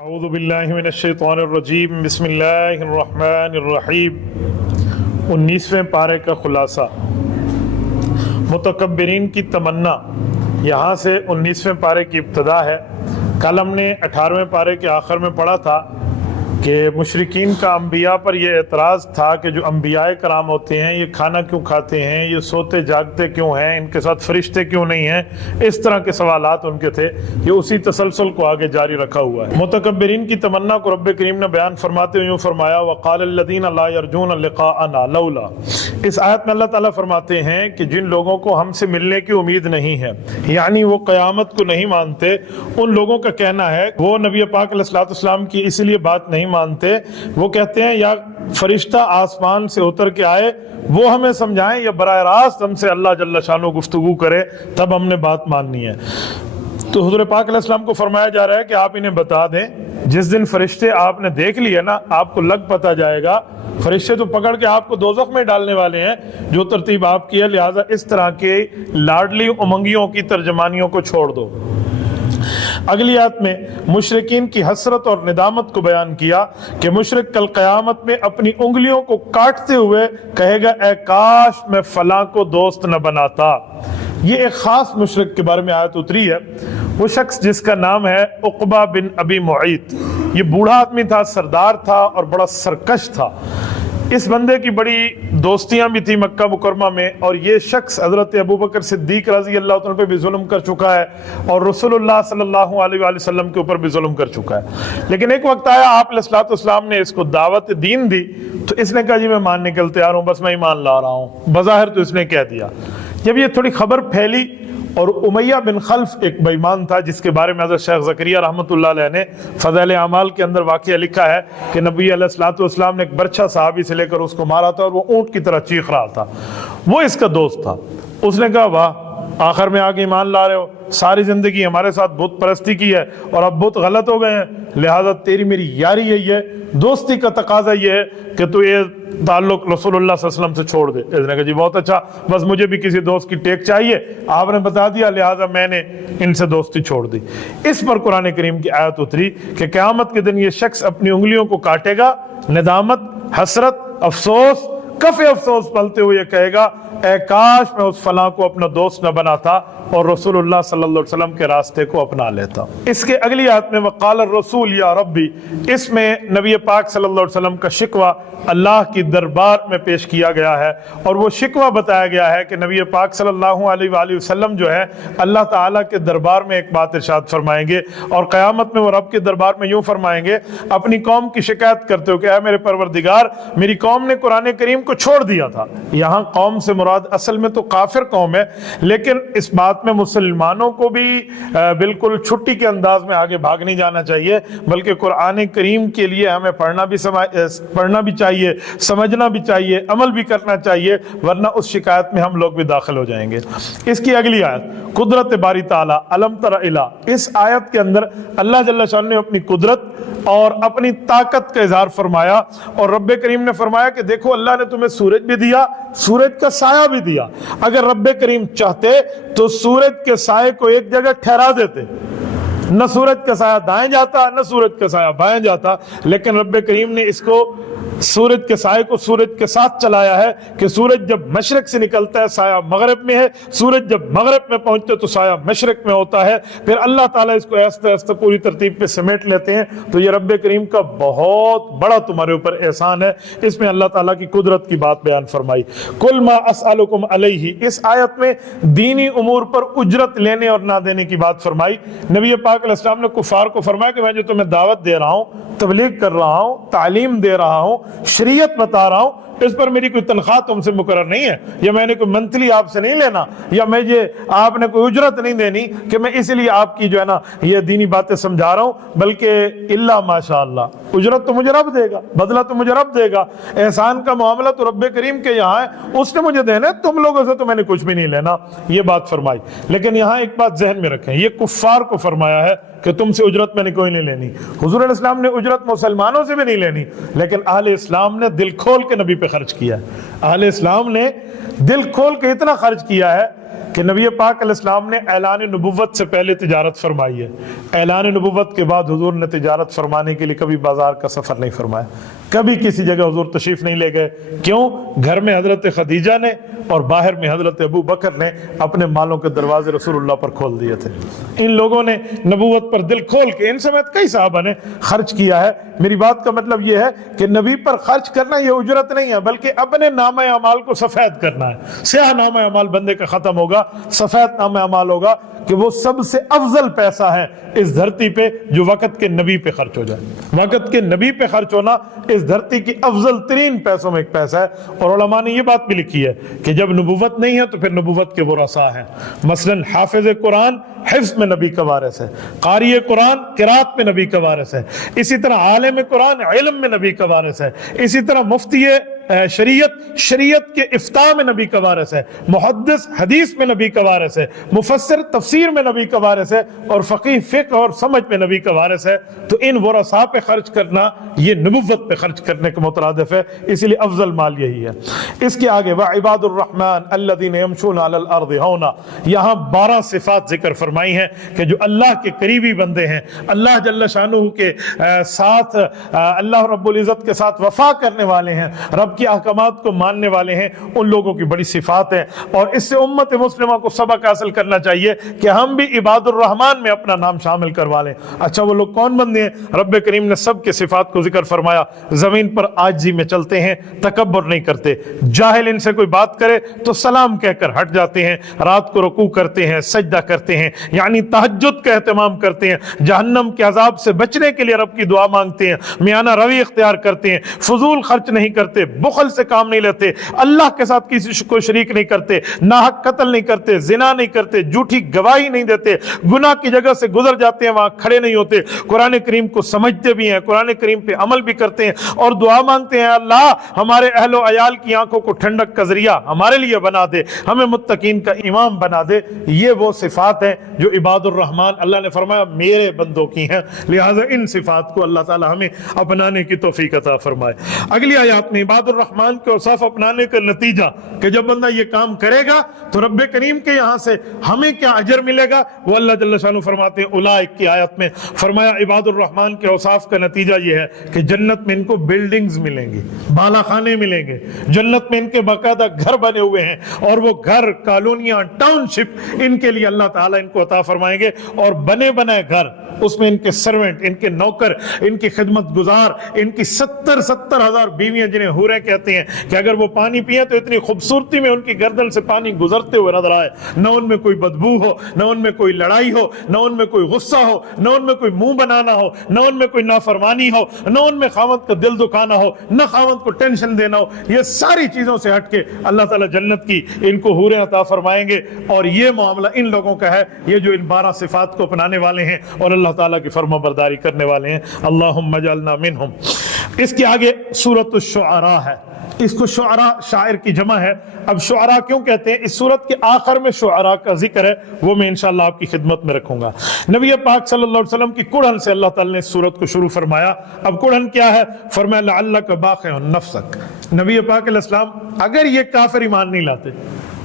اعوذ باللہ من الشیطان الرجیم بسم اللہ الرحمن الرحیم 19ویں پارے کا خلاصہ متکبرین کی تمنا، یہاں سے 19ویں پارے کی ابتدا ہے۔ کل ہم نے 18ویں پارے کے آخر میں پڑھا تھا کہ مشرکین کا انبیاء پر یہ اعتراض تھا کہ جو انبیاء کرام ہوتے ہیں یہ کھانا کیوں کھاتے ہیں، یہ سوتے جاگتے کیوں ہیں، ان کے ساتھ فرشتے کیوں نہیں ہیں، اس طرح کے سوالات ان کے تھے۔ یہ اسی تسلسل کو آگے جاری رکھا ہوا ہے۔ متکبرین کی تمنا کو رب کریم نے بیان فرماتے ہوئے یوں فرمایا وَقَالَ الَّذِينَ لَا يَرْجُونَ لِقَاءَنَا لَوْلَا۔ اس آیت میں اللہ تعالیٰ فرماتے ہیں کہ جن لوگوں کو ہم سے ملنے کی امید نہیں ہے، یعنی وہ قیامت کو نہیں مانتے، ان لوگوں کا کہنا ہے وہ نبی پاک علیہ السلام کی اس لیے بات نہیں مانتے، وہ کہتے ہیں یا فرشتہ آسمان سے اتر کے آئے وہ ہمیں سمجھائیں یا براہ راست ہم سے اللہ جل شانہ گفتگو کرے تب ہم نے بات ماننی ہے۔ تو حضور پاک علیہ السلام کو فرمایا جا رہا ہے کہ آپ انہیں بتا دیں جس دن فرشتے آپ نے دیکھ لیے نا، آپ کو لگ پتا جائے گا، فرشتے تو پکڑ کے آپ کو دوزخ میں ڈالنے والے ہیں جو ترتیب آپ کی ہے، لہٰذا اس طرح کے لاڈلی امنگیوں کی ترجمانیوں کو چھوڑ دو۔ اگلی آیت میں مشرکین کی حسرت اور ندامت کو بیان کیا کہ مشرک کل قیامت میں اپنی انگلیوں کو کاٹتے ہوئے کہے گا اے کاش میں فلاں کو دوست نہ بناتا۔ یہ ایک خاص مشرک کے بارے میں آیت اتری ہے، وہ شخص جس کا نام ہے عقبہ بن ابی معیط۔ یہ بوڑھا آدمی تھا، سردار تھا اور بڑا سرکش تھا۔ اس بندے کی بڑی دوستیاں بھی تھی مکہ مکرمہ میں، اور یہ شخص حضرت ابوبکر صدیق رضی اللہ عنہ پہ بھی ظلم کر چکا ہے اور رسول اللہ صلی اللہ علیہ وآلہ وسلم کے اوپر بھی ظلم کر چکا ہے۔ لیکن ایک وقت آیا آپ علیہ السلام نے اس کو دعوت دین دی تو اس نے کہا جی میں ماننے کے لیے تیار ہوں، بس میں ایمان لا رہا ہوں، بظاہر تو اس نے کہہ دیا۔ جب یہ تھوڑی خبر پھیلی اور امیہ بن خلف ایک بے ایمان تھا جس کے بارے میں حضرت شیخ زکریا رحمۃ اللہ علیہ نے فضائل اعمال کے اندر واقعہ لکھا ہے کہ نبی علیہ السلام نے ایک برچھا صحابی سے لے کر اس کو مارا تھا اور وہ اونٹ کی طرح چیخ رہا تھا، وہ اس کا دوست تھا۔ اس نے کہا واہ آخر میں آگے ایمان لا رہے ہو، ساری زندگی ہمارے ساتھ بت پرستی کی ہے اور اب بت غلط ہو گئے ہیں، لہذا تیری میری یاری یہی ہے، دوستی کا تقاضا یہ ہے کہ تو یہ تعلق رسول اللہ صلی اللہ علیہ وسلم سے چھوڑ دے۔ اس نے کہا جی بہت اچھا، بس مجھے بھی کسی دوست کی ٹیک چاہیے، آپ نے بتا دیا لہذا میں نے ان سے دوستی چھوڑ دی۔ اس پر قرآن کریم کی آیت اتری کہ قیامت کے دن یہ شخص اپنی انگلیوں کو کاٹے گا، ندامت، حسرت، افسوس، کف افسوس پلتے ہوئے یہ کہے گا اے کاش میں اس فلاں کو اپنا دوست نہ بناتا اور رسول اللہ صلی اللہ علیہ وسلم کے راستے کو اپنا لیتا۔ اس کے اگلی آیت میں وقال الرسول یا ربی، اس میں نبی پاک صلی اللہ علیہ وسلم کا شکوہ اللہ کی دربار میں پیش کیا گیا ہے، اور وہ شکوہ بتایا گیا ہے کہ نبی پاک صلی اللہ علیہ وآلہ وسلم جو ہے اللہ تعالیٰ کے دربار میں ایک بات ارشاد فرمائیں گے، اور قیامت میں وہ رب کے دربار میں یوں فرمائیں گے اپنی قوم کی شکایت کرتے ہو کہ اے میرے پروردگار میری قوم نے قرآن کریم کو چھوڑ دیا تھا۔ یہاں قوم سے مراد اصل میں تو کافر قوم ہے، لیکن اس بات میں مسلمانوں کو بھی بالکل چھٹی کے انداز میں آگے بھاگ نہیں جانا چاہیے، بلکہ قرآن کریم کے لیے ہمیں پڑھنا بھی چاہیے، سمجھنا بھی چاہیے، عمل بھی کرنا چاہیے، ورنہ اس شکایت میں ہم لوگ بھی داخل ہو جائیں گے۔ اس کی اگلی آیت قدرت باری تعالیٰ الم تر الی، اس آیت کے اندر اللہ جل شانہ نے اپنی قدرت اور اپنی طاقت کا اظہار فرمایا، اور رب کریم نے فرمایا کہ دیکھو اللہ نے تمہیں سورج بھی دیا، سورج کا سایہ بھی دیا، اگر رب کریم چاہتے تو سورج کے سائے کو ایک جگہ ٹھہرا دیتے، نہ سورج کا سایہ دائیں جاتا نہ سورج کا سایہ بائیں جاتا، لیکن رب کریم نے اس کو سورج کے سائے کو سورج کے ساتھ چلایا ہے کہ سورج جب مشرق سے نکلتا ہے سایہ مغرب میں ہے، سورج جب مغرب میں پہنچتے تو سایہ مشرق میں ہوتا ہے، پھر اللہ تعالیٰ اس کو ایسے ایسے پوری ترتیب پہ سمیٹ لیتے ہیں۔ تو یہ رب کریم کا بہت بڑا تمہارے اوپر احسان ہے۔ اس میں اللہ تعالیٰ کی قدرت کی بات بیان فرمائی۔ کل ما اسألکم علیہ، اس آیت میں دینی امور پر اجرت لینے اور نہ دینے کی بات فرمائی۔ نبی پاک علیہ السلام نے کفار کو فرمایا کہ میں جو تمہیں دعوت دے رہا ہوں، تبلیغ کر رہا ہوں، تعلیم دے رہا ہوں، شریعت بتا رہا ہوں، اس پر میری کوئی تنخواہ تم سے مقرر نہیں ہے، یا میں نے کوئی منتھلی آپ سے نہیں لینا، یا مجھے آپ نے کوئی اجرت نہیں دینی کہ میں اس لیے آپ کی جو ہے نا یہ دینی باتیں سمجھا رہا ہوں، بلکہ الا ماشاء اللہ، اجرت تو مجھے رب دے گا، بدلہ تو مجھے رب دے گا، احسان کا معاملہ تو رب کریم کے یہاں ہے، اس نے مجھے دینا ہے، تم لوگوں سے تو میں نے کچھ بھی نہیں لینا، یہ بات فرمائی۔ لیکن یہاں ایک بات ذہن میں رکھیں، یہ کفار کو فرمایا ہے کہ تم سے اجرت میں نے کوئی نہیں لینی۔ حضور علیہ السلام نے اجرت مسلمانوں سے بھی نہیں لینی، لیکن اہل اسلام نے دل کھول کے نبی پہ خرچ کیا ہے۔ اہل اسلام نے دل کھول کے اتنا خرچ کیا ہے کہ نبی پاک علیہ السلام نے اعلان نبوت سے پہلے تجارت فرمائی ہے، اعلان نبوت کے بعد حضور نے تجارت فرمانے کے لیے کبھی بازار کا سفر نہیں فرمایا، کبھی کسی جگہ حضور تشریف نہیں لے گئے۔ کیوں؟ گھر میں حضرت خدیجہ نے اور باہر میں حضرت ابو بکر نے اپنے مالوں کے دروازے رسول اللہ پر کھول دیے تھے۔ ان لوگوں نے نبوت پر دل کھول کے، ان سمیت کئی صحابہ نے خرچ کیا ہے۔ میری بات کا مطلب یہ ہے کہ نبی پر خرچ کرنا یہ اجرت نہیں ہے، بلکہ اپنے نامہ اعمال کو سفید کرنا ہے۔ سیاہ نامہ اعمال بندے کا ختم ہوگا، سفید نامہ اعمال ہوگا کہ وہ سب سے افضل پیسہ ہے اس دھرتی پہ جو وقت کے نبی پہ خرچ ہو جائے۔ وقت کے نبی پہ خرچ ہونا اس دھرتی کی افضل ترین پیسوں میں ایک پیسہ ہے۔ اور علماء نے یہ بات بھی لکھی ہے کہ جب نبوت نہیں ہے تو پھر نبوت کے ورثاء ہیں۔ مثلا حافظ قرآن حفظ میں نبی کا وارث ہے، قاری قرآن قرات میں نبی کا وارث ہے، اسی طرح عالم قرآن علم میں نبی کا وارث ہے، اسی طرح مفتی شریعت کے افتاء میں نبی کا وارث ہے، محدث حدیث میں نبی کا وارث ہے، مفسر تفسیر میں نبی کا وارث ہے، اور فقیہ فقہ اور سمجھ میں نبی کا وارث ہے۔ تو ان ورثاء پہ خرچ کرنا یہ نبوت پہ خرچ کرنے کے مترادف ہے، اس لیے افضل مال یہی ہے۔ اس کے آگے وعباد الرحمن الذین یمشون علی الارض ہونا، یہاں 12 صفات ذکر فرمائی ہیں کہ جو اللہ کے قریبی بندے ہیں، اللہ جل شانہ کے ساتھ، اللہ رب العزت کے ساتھ وفا کرنے والے ہیں، رب کی احکامات کو ماننے والے ہیں، ان لوگوں کی بڑی صفات ہیں۔ اور اس سے امت مسلمہ کو سبق حاصل کرنا چاہیے کہ ہم بھی عباد الرحمن میں اپنا نام شامل کروا لیں۔ اچھا وہ لوگ کون بندے ہیں؟ رب کریم نے سب کے صفات کو ذکر فرمایا۔ زمین پر عاجزی میں چلتے ہیں، تکبر نہیں کرتے، جاہل ان سے کوئی بات کرے تو سلام کہہ کر ہٹ جاتے ہیں، رات کو رکوع کرتے ہیں، سجدہ کرتے ہیں، یعنی تہجد کا اہتمام کرتے ہیں، جہنم کے عذاب سے بچنے کے لیے رب کی دعا مانگتے ہیں، میانہ روی اختیار کرتے ہیں، فضول خرچ نہیں کرتے، بخل سے کام نہیں لیتے، اللہ کے ساتھ کسی کو شریک نہیں کرتے، ناحق قتل نہیں کرتے، زنا نہیں کرتے، جھوٹی گواہی نہیں دیتے، گناہ کی جگہ سے گزر جاتے ہیں، وہاں کھڑے نہیں ہوتے، قرآن کریم کو سمجھتے بھی ہیں، قرآن کریم پہ عمل بھی کرتے ہیں، اور دعا مانگتے ہیں اللہ ہمارے اہل و عیال کی آنکھوں کو ٹھنڈک کا ذریعہ ہمارے لیے بنا دے، ہمیں متقین کا امام بنا دے۔ یہ وہ صفات ہیں جو عباد الرحمن اللہ نے فرمایا میرے بندوں کی ہیں، لہٰذا ان صفات کو اللہ تعالی ہمیں اپنانے کی توفیق عطا فرمائے۔ اگلی آیات میں عباد الرحمن کے اوصاف اپنانے کا نتیجہ کہ جب بندہ یہ کام کرے گا تو رب کریم کے یہاں سے ہمیں کیا اجر ملے گا، وہ اللہ جل شانہ فرماتے ہیں اولئک کی آیت میں فرمایا عباد الرحمن کے اوصاف کا نتیجہ یہ ہے کہ جنت میں ان کو بلڈنگز ملیں گی، بالا خانے ملیں گے، جنت میں ان کے باقاعدہ گھر بنے ہوئے ہیں، اور وہ گھر، کالونیاں، ٹاؤن شپ ان کے لیے اللہ تعالیٰ ان کو عطا فرمائیں گے، اور بنے بنائے گھر، اس میں ان کے سرونٹ، ان کے نوکر، ان کی خدمت گزار، ان کی 70 ہزار بیویاں جنہیں حوریں کہتے ہیں کہ اگر وہ پانی پئیں تو اتنی خوبصورتی میں ان کی گردن سے پانی گزرتے ہوئے نظر آئے، نہ ان میں کوئی بدبو ہو، نہ ان میں کوئی لڑائی ہو، نہ ان میں کوئی غصہ ہو، نہ ان میں کوئی منہ بنانا ہو، نہ ان میں کوئی نافرمانی ہو، نہ ان میں خاوند کا دل دکھانا ہو، نہ خاوند کو ٹینشن دینا ہو۔ یہ ساری چیزوں سے ہٹ کے اللہ تعالیٰ جنت کی ان کو حوریں عطا فرمائیں گے، اور یہ معاملہ ان لوگوں کا ہے یہ جو ان 12 صفات کو اپنانے والے ہیں اور اللہ تعالیٰ کی فرما برداری کرنے والے ہیں۔ اللہم اجعلنا منہم۔ اس کے آگے سورۃ الشعراء ہے، اس کو شعراء شاعر کی جمع ہے۔ اب شعراء کیوں کہتے ہیں؟ اس سورت کے آخر میں شعراء کا ذکر ہے، وہ میں انشاءاللہ آپ کی خدمت میں رکھوں گا۔ نبی پاک صلی اللہ علیہ وسلم کی کڑھن سے اللہ تعالیٰ نے اس سورت کو شروع فرمایا۔ اب کڑھن کیا ہے؟ فرمایا لعلک باخع نفسک۔ نبی پاک علیہ السلام اگر یہ کافر ایمان نہیں لاتے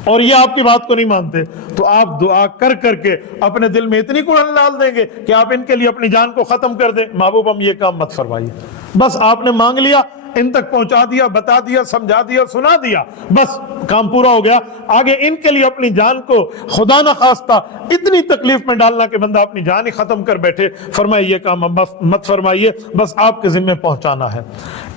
اور یہ آپ کی بات کو نہیں مانتے تو آپ دعا کر کر کے اپنے دل میں اتنی کڑھن ڈال دیں گے کہ آپ ان کے لیے اپنی جان کو ختم کر دیں۔ محبوب ہم یہ کام مت فرمائیے، بس آپ نے مانگ لیا، ان تک پہنچا دیا، بتا دیا، سمجھا دیا، سنا دیا، بس کام پورا ہو گیا۔ آگے ان کے لیے اپنی جان کو خدا نہ خواستہ اتنی تکلیف میں ڈالنا کہ بندہ اپنی جان ہی ختم کر بیٹھے، فرمائے یہ کام مت فرمائیے، بس آپ کے ذمہ پہنچانا ہے۔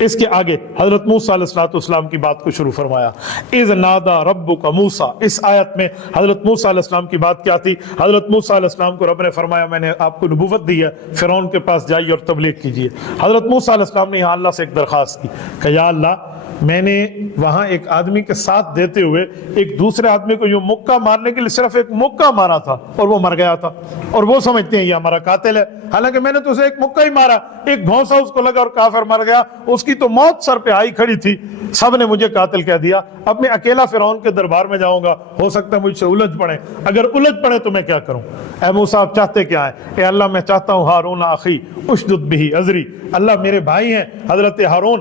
اس کے آگے حضرت موسیٰ علیہ السلام کی بات کو شروع فرمایا۔ اذ نادا ربک موسیٰ، اس آیت میں حضرت موسیٰ علیہ السلام کی بات کیا تھی؟ حضرت موسیٰ علیہ السلام کو رب نے فرمایا میں نے آپ کو نبوت دی ہے، فرعون کے پاس جائیے اور تبلیغ کیجیے۔ حضرت موسیٰ علیہ السلام نے یہاں اللہ سے ایک درخواست کی کہ یا اللہ میں نے وہاں ایک آدمی کے ساتھ دیتے ہوئے ایک دوسرے آدمی کو جو مکہ مارنے کے لیے صرف ایک مکہ مارا تھا اور وہ مر گیا تھا، اور وہ سمجھتے ہیں یہ ہمارا قاتل ہے، حالانکہ میں نے تو اسے ایک مکہ ہی مارا، ایک گھونسا اس کو لگا اور کافر مر گیا، اس کی تو موت سر پہ آئی کھڑی تھی، سب نے مجھے قاتل کہہ دیا۔ اب میں اکیلا فرعون کے دربار میں جاؤں گا، ہو سکتا ہے مجھ سے الجھ پڑے، اگر الجھ پڑے تو میں کیا کروں؟ اے موسیٰ آپ چاہتے کیا ہیں؟ اے اللہ میں چاہتا ہوں ہارون اخی اشدد بہ ازری، اللہ میرے بھائی ہیں حضرت ہارون،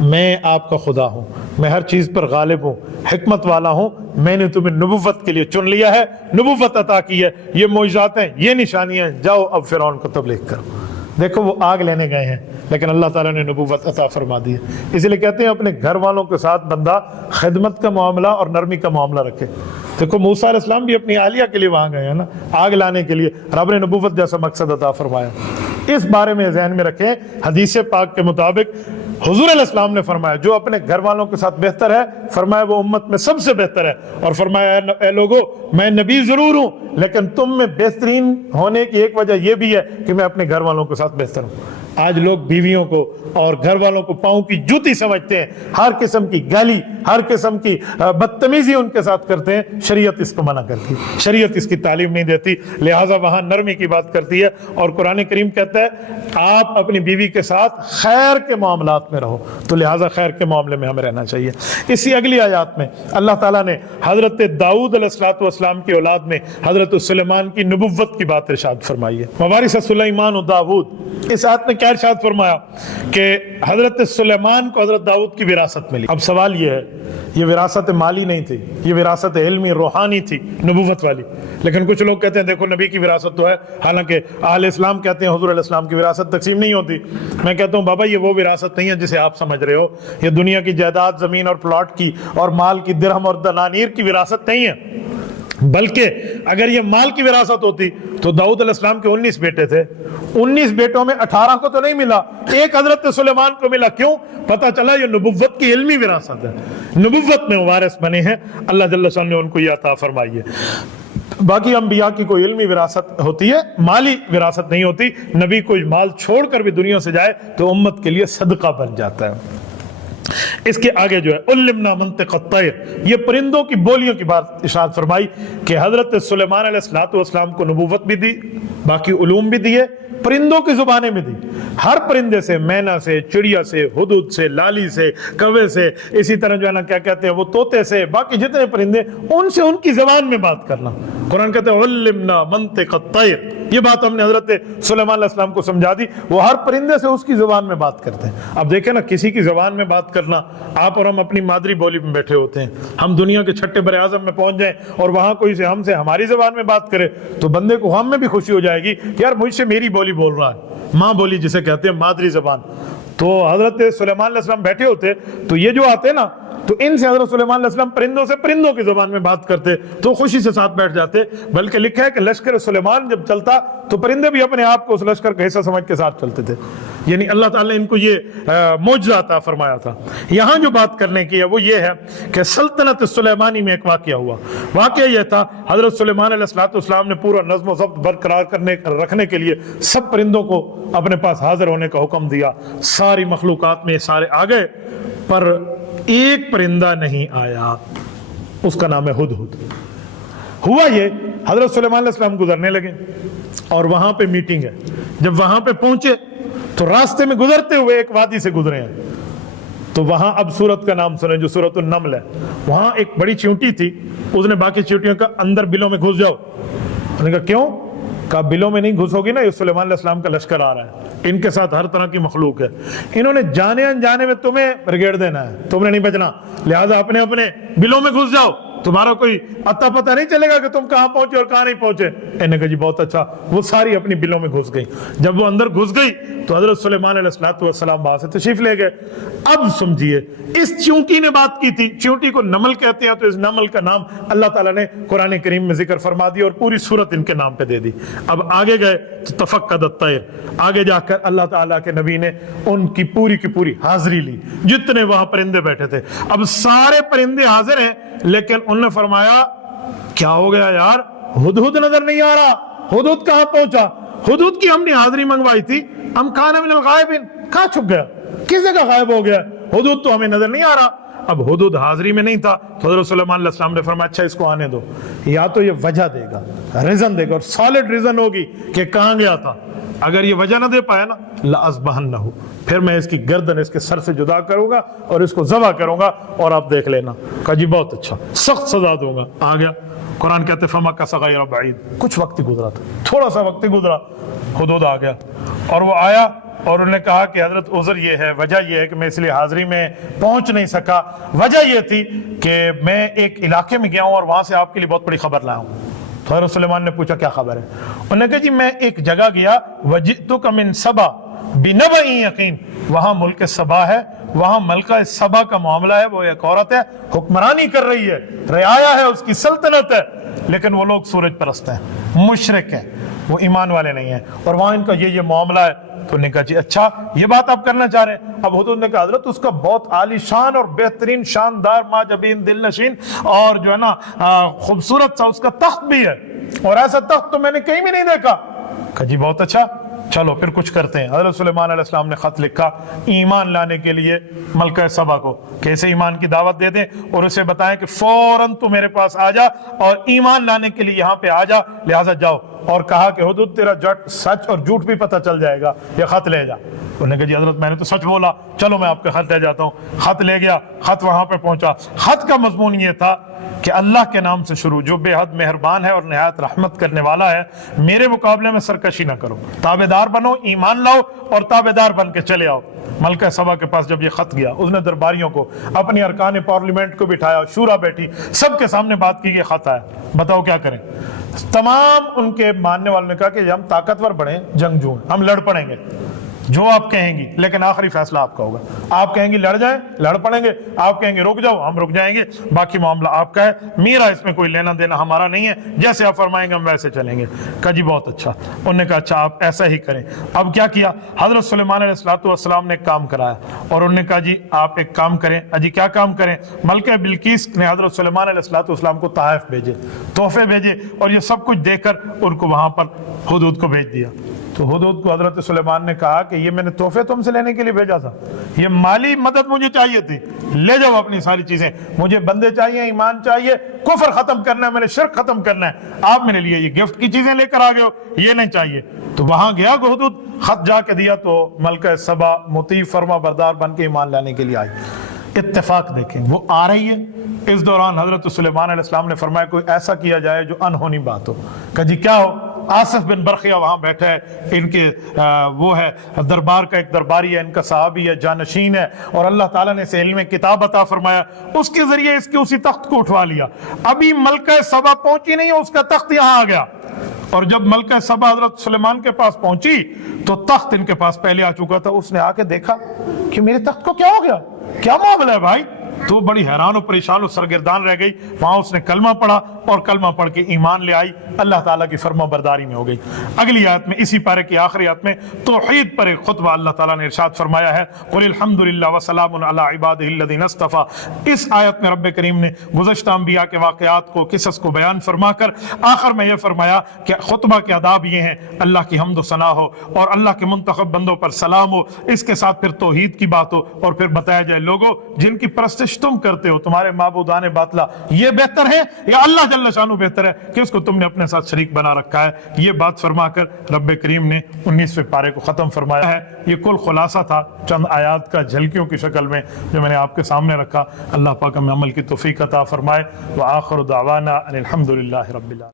میں آپ کا خدا ہوں, میں ہر چیز پر غالب ہوں, حکمت والا ہوں, میں نے تمہیں نبوت کے لیے چن لیا ہے, نبوت عطا کی ہے, یہ معجزات ہیں, یہ نشانیاں ہیں, جاؤ اب فرعون کو تبلیغ کرو. دیکھو وہ آگ لینے گئے ہیں لیکن اللہ تعالیٰ نے نبوت عطا فرما دی ہے. اسی لیے کہتے ہیں اپنے گھر والوں کے ساتھ بندہ خدمت کا معاملہ اور نرمی کا معاملہ رکھے. دیکھو موسیٰ علیہ السلام بھی اپنی اہلیہ کے لیے وہاں گئے ہیں نا, آگ لانے کے لیے, رب نے نبوت جیسا مقصد عطا فرمایا. اس بارے میں ذہن میں رکھیں, حدیث پاک کے مطابق حضور علیہ السلام نے فرمایا جو اپنے گھر والوں کے ساتھ بہتر ہے, فرمایا وہ امت میں سب سے بہتر ہے, اور فرمایا اے لوگو میں نبی ضرور ہوں لیکن تم میں بہترین ہونے کی ایک وجہ یہ بھی ہے کہ میں اپنے گھر والوں کے ساتھ بہتر ہوں. آج لوگ بیویوں کو اور گھر والوں کو پاؤں کی جوتی سمجھتے ہیں, ہر قسم کی گالی, ہر قسم کی بدتمیزی ان کے ساتھ کرتے ہیں. شریعت اس کو منع کرتی ہے, شریعت اس کی تعلیم نہیں دیتی, لہٰذا وہاں نرمی کی بات کرتی ہے. اور قرآن کریم کہتا ہے آپ اپنی بیوی کے ساتھ خیر کے معاملات میں رہو, تو لہٰذا خیر کے معاملے میں ہمیں رہنا چاہیے. اسی اگلی آیات میں اللہ تعالیٰ نے حضرت داؤد علیہ السلام کی اولاد میں حضرت سلیمان کی نبوت کی بات ارشاد فرمائی ہے. موارث سلیمان و داؤد, اس آیت میں کیا ارشاد فرمایا کہ حضرت سلیمان کو حضرت داؤد کی وراثت ملی. اب سوال یہ ہے, یہ وراثت مالی نہیں تھی, یہ وراثت علمی روحانی تھی, نبوت والی. لیکن کچھ لوگ کہتے ہیں دیکھو نبی کی وراثت تو ہے, حالانکہ اہل اسلام کہتے ہیں حضور علیہ السلام کی وراثت تقسیم نہیں ہوتی. میں کہتا ہوں بابا یہ وہ وراثت نہیں ہے جسے آپ سمجھ رہے ہو, یہ دنیا کی جائیداد, زمین اور پلاٹ کی اور مال کی, درہم اور دنانیر کی وراثت نہیں ہے. بلکہ اگر یہ مال کی وراثت ہوتی تو داؤد علیہ السلام کے 19 بیٹے تھے, 19 بیٹوں میں 18 کو تو نہیں ملا, ایک حضرت سلیمان کو ملا. کیوں؟ پتہ چلا یہ نبوت کی علمی وراثت ہے, نبوت میں وارث بنے ہیں, اللہ جل شان نے ان کو یہ عطا فرمائی ہے. باقی انبیاء کی کوئی علمی وراثت ہوتی ہے, مالی وراثت نہیں ہوتی. نبی کوئی مال چھوڑ کر بھی دنیا سے جائے تو امت کے لیے صدقہ بن جاتا ہے. اس کے آگے جو ہے علمنا منطق الطیر, یہ پرندوں کی بولیوں کی بات ارشاد فرمائی کہ حضرت سلیمان علیہ السلام کو نبوت بھی دی, باقی علوم بھی دیے, پرندوں کی زبانیں بھی دی. ہر پرندے سے, مینا سے, چڑیا سے, ہدہد سے, لالی سے, کوے سے, اسی طرح جو ہے نا کیا کہتے ہیں وہ طوطے سے, باقی جتنے پرندے ان سے ان کی زبان میں بات کرنا. قرآن کہتے ہیں علمنا منطق الطیر, یہ بات ہم نے حضرت سلیمان علیہ السلام کو سمجھا دی. وہ ہر پرندے سے اس کی زبان میں بات کرتے ہیں. اب دیکھیں نا کسی کی زبان میں بات کرنا, آپ اور ہم اپنی مادری بولی میں بیٹھے ہوتے ہیں, ہم دنیا کے چھٹے بر اعظم میں پہنچ جائیں اور وہاں کوئی سے ہم سے ہماری زبان میں بات کرے تو بندے کو ہم میں بھی خوشی ہو جائے گی کہ یار مجھ سے میری بولی بول رہا ہے, ماں بولی جسے کہتے ہیں, مادری زبان. تو حضرت سلیمان علیہ السلام بیٹھے ہوتے تو یہ جو آتے نا تو ان سے حضرت سلیمان علیہ السلام پرندوں سے پرندوں کی زبان میں بات کرتے تو خوشی سے ساتھ بیٹھ جاتے. بلکہ لکھا ہے کہ لشکر سلیمان جب چلتا تو پرندے بھی اپنے آپ کو اس لشکر کا حصہ سمجھ کے ساتھ چلتے تھے. یعنی اللہ تعالیٰ نے ان کو یہ معجزہ عطا فرمایا تھا. یہاں جو بات کرنے کی ہے وہ یہ ہے کہ سلطنت سلیمانی میں ایک واقعہ ہوا. واقعہ یہ تھا حضرت سلیمان علیہ السلام نے پورا نظم و ضبط برقرار رکھنے کے لیے سب پرندوں کو اپنے پاس حاضر ہونے کا حکم دیا. ساری مخلوقات میں سارے آ گئے پر ایک پرندہ نہیں آیا, اس کا نام ہے ہدہد. ہوا یہ حضرت سلیمان علیہ السلام گزرنے لگے اور وہاں پہ میٹنگ ہے. جب وہاں پہ پہنچے تو راستے میں گزرتے ہوئے ایک وادی سے گزرے ہیں تو وہاں اب سورت کا نام سنیں جو سورت النمل ہے. وہاں ایک بڑی چیونٹی تھی, اس نے باقی چیونٹیوں کا اندر بلوں میں گھس جاؤ. انہوں نے کہا کیوں؟ کہا بلوں میں نہیں گھسو گی نا, یہ سلیمان علیہ السلام کا لشکر آ رہا ہے, ان کے ساتھ ہر طرح کی مخلوق ہے, انہوں نے جانے انجانے میں تمہیں رگیڑ دینا ہے, تم نے نہیں بچنا, لہٰذا اپنے اپنے بلوں میں گھس جاؤ, تمہارا کوئی اتا پتہ نہیں چلے گا کہ تم کہاں پہنچے اور کہاں نہیں پہنچے. انہوں نے کہا جی بہت اچھا. وہ ساری اپنی بلوں میں گھس گئی. جب وہ اندر گھس گئی تو حضرت سلیمان علیہ السلام وہاں سے تشریف لے گئے. اب سمجھیے اس چیونٹی نے بات کی تھی, چیونٹی کو نمل کہتے ہیں, تو اس نمل کا نام اللہ تعالیٰ نے قرآن کریم میں ذکر فرما دیا اور پوری سورت ان کے نام پہ دے دی. اب آگے گئے تو تفقد الطیر, آگے جا کر اللہ تعالیٰ کے نبی نے ان کی پوری حاضری لی, جتنے وہاں پرندے بیٹھے تھے. اب سارے پرندے حاضر ہیں لیکن انہوں نے فرمایا کیا ہو گیا یار, ہدہد نظر نہیں آ رہا, ہدہد کہاں پہنچا؟ ہدہد کی ہم نے حاضری منگوائی تھی, ہم کان من الغائبین, کہاں چھپ گیا, کس جگہ غائب ہو گیا, ہدہد تو ہمیں نظر نہیں آ رہا. اب ہدہد حاضری میں نہیں تھا تو حضرت سلیمان علیہ السلام نے فرمایا اچھا اس کو آنے دو, یا تو یہ وجہ دے گا, ریزن دے گا, اور سالڈ ریزن ہوگی کہ کہاں گیا تھا. اگر یہ وجہ نہ دے پایا نا لأذبحنہ, پھر میں اس کی گردن اس کے سر سے جدا کروں گا اور اس کو ذبح کروں گا اور آپ دیکھ لینا. کہا جی بہت اچھا, سخت سزا دوں گا. آ گیا. قرآن کہتے فمکث غیر بعید, کچھ وقت ہی گزرا تھا, تھوڑا سا وقت ہی گزرا, ہدہد آ گیا. اور وہ آیا اور انہوں نے کہا کہ حضرت عذر یہ ہے، وجہ یہ ہے کہ میں اس لیے حاضری میں پہنچ نہیں سکا، وجہ یہ تھی کہ میں ایک علاقے میں گیا ہوں اور وہاں سے آپ کے لیے بہت بڑی خبر لایا ہوں۔ تو حضرت سلیمان نے پوچھا کیا خبر ہے؟ انہوں نے کہا جی میں ایک جگہ گیا، وجئتک من سبا بنبأ یقین، وہاں ملک سبا ہے، وہاں ملکہ سبا کا معاملہ ہے، وہ ایک عورت ہے، حکمرانی کر رہی ہے، رعایا ہے، اس کی سلطنت ہے، لیکن وہ لوگ سورج پرست ہیں، مشرک ہیں، وہ ایمان والے نہیں ہیں، اور وہاں ان کا یہ معاملہ ہے۔ تو نے کہا جی اچھا یہ بات آپ کرنا چاہ رہے ہیں؟ اب حضور نے کہا حضرت اس کا بہت عالی شان اور بہترین شاندار ماجبین دل نشین اور جو ہے نا خوبصورت سا اس کا تخت بھی ہے، اور ایسا تخت تو میں نے کہیں بھی نہیں دیکھا۔ کہا جی بہت اچھا، چلو پھر کچھ کرتے ہیں۔ حضرت سلیمان علیہ السلام نے خط لکھا ایمان لانے کے لیے ملکہ سبا کو، کیسے ایمان کی دعوت دے دیں اور اسے بتائیں کہ فوراً تو میرے پاس آ جا اور ایمان لانے کے لیے یہاں پہ آ جا، لہٰذا جاؤ، اور کہا کہ حدود تیرا سچ اور جھوٹ بھی پتہ چل جائے گا، یہ خط لے جا۔ انہوں نے کہا جی حضرت میں نے تو سچ بولا، چلو میں آپ کے خط لے جاتا ہوں۔ خط لے گیا، خط وہاں پہ پہنچا، خط کا مضمون یہ تھا کہ اللہ کے نام سے شروع، جو بے حد مہربان ہے اور نہایت رحمت کرنے والا ہے، میرے مقابلے میں سرکشی نہ کرو، تابعدار بنو، ایمان لاؤ اور تابعدار بن کے چلے آؤ۔ ملکہ سبا کے پاس جب یہ خط گیا، اس نے درباریوں کو، اپنی ارکان پارلیمنٹ کو بٹھایا، شورا بیٹھی، سب کے سامنے بات کی کہ خط آیا، بتاؤ کیا کریں؟ تمام ان کے ماننے والوں نے کہا کہ ہم طاقتور بڑھیں، جنگجو ہیں، ہم لڑ پڑیں گے، جو آپ کہیں گی، لیکن آخری فیصلہ آپ کا ہوگا۔ آپ کہیں گے لڑ جائیں، لڑ پڑیں گے، آپ کہیں گے رک جاؤ، ہم رک جائیں گے، باقی معاملہ آپ کا ہے، میرا اس میں کوئی لینا دینا ہمارا نہیں ہے، جیسے آپ فرمائیں گے ہم ویسے چلیں گے۔ کہا جی بہت اچھا۔ انہوں نے کہا اچھا آپ ایسا ہی کریں۔ اب کیا کیا؟ حضرت سلیمان علیہ السلام نے ایک کام کرایا، اور انہوں نے کہا جی آپ ایک کام کریں۔ جی کیا کام کریں؟ ملکہ بلقیس نے حضرت سلیمان علیہ السلام کو تحائف بھیجے، تحفے بھیجے، اور یہ سب کچھ دے کر ان کو وہاں پر ہدہد کو بھیج دیا۔ تو ہدہد کو حضرت سلیمان نے کہا کہ یہ میں نے تحفے تم سے لینے کے لیے بھیجا تھا، یہ مالی مدد مجھے چاہیے تھی، لے جاؤ اپنی ساری چیزیں، مجھے بندے چاہیے، ایمان چاہیے، کفر ختم کرنا ہے، میں نے شرک ختم کرنا ہے، آپ میرے لیے یہ گفٹ کی چیزیں لے کر آ گئے ہو، یہ نہیں چاہیے۔ تو وہاں گیا ہدہد، خط جا کے دیا، تو ملکہ سبا مطیع فرما بردار بن کے ایمان لانے کے لیے آئی۔ اتفاق دیکھیں، وہ آ رہی ہے، اس دوران حضرت سلیمان علیہ السلام نے فرمایا کوئی ایسا کیا جائے جو انہونی بات ہو۔ کہ جی کیا ہو؟ آصف بن برخیہ وہاں بیٹھا ہے، ان کے وہ ہے دربار کا ایک درباری ہے، ان کا صحابی ہے، جانشین ہے، اور اللہ تعالیٰ نے اسے علم کتاب عطا فرمایا، اس کے ذریعے اس کے اسی تخت کو اٹھوا لیا۔ ابھی ملکہ سبا پہنچی نہیں ہے، اس کا تخت یہاں آ گیا، اور جب ملکہ سبا حضرت سلیمان کے پاس پہنچی تو تخت ان کے پاس پہلے آ چکا تھا۔ اس نے آ کے دیکھا کہ میرے تخت کو کیا ہو گیا، کیا معاملہ ہے بھائی؟ تو بڑی حیران و پریشان و سرگردان رہ گئی۔ وہاں اس نے کلمہ پڑھا، اور کلمہ پڑھ کے ایمان لے آئی، اللہ تعالیٰ کی فرما برداری میں ہو گئی۔ اگلی آیت میں، اسی پارے کی آخری آیت میں توحید پر ایک خطبہ اللہ تعالیٰ نے ارشاد فرمایا ہے، قل الحمد للہ وسلام علی عبادہ الذین اصطفیٰ۔ اس آیت میں رب کریم نے گزشتہ انبیاء کے واقعات کو، قصص کو بیان فرما کر آخر میں یہ فرمایا کہ خطبہ کے آداب یہ ہیں، اللہ کی حمد و ثنا ہو اور اللہ کے منتخب بندوں پر سلام ہو، اس کے ساتھ پھر توحید کی بات ہو، اور پھر بتایا جائے لوگوں جن کی پرستش تم کرتے ہو، تمہارے معبودان باطلہ، یہ بہتر ہے یا اللہ جل شانہ بہتر ہے کہ اس کو تم نے اپنے ساتھ شریک بنا رکھا ہے؟ یہ بات فرما کر رب کریم نے 19ویں پارے کو ختم فرمایا ہے۔ یہ کل خلاصہ تھا چند آیات کا جھلکیوں کی شکل میں جو میں نے آپ کے سامنے رکھا۔ اللہ پاک ہمیں عمل کی توفیق عطا فرمائے۔ وآخر دعوانا ان الحمد للہ رب العالمین۔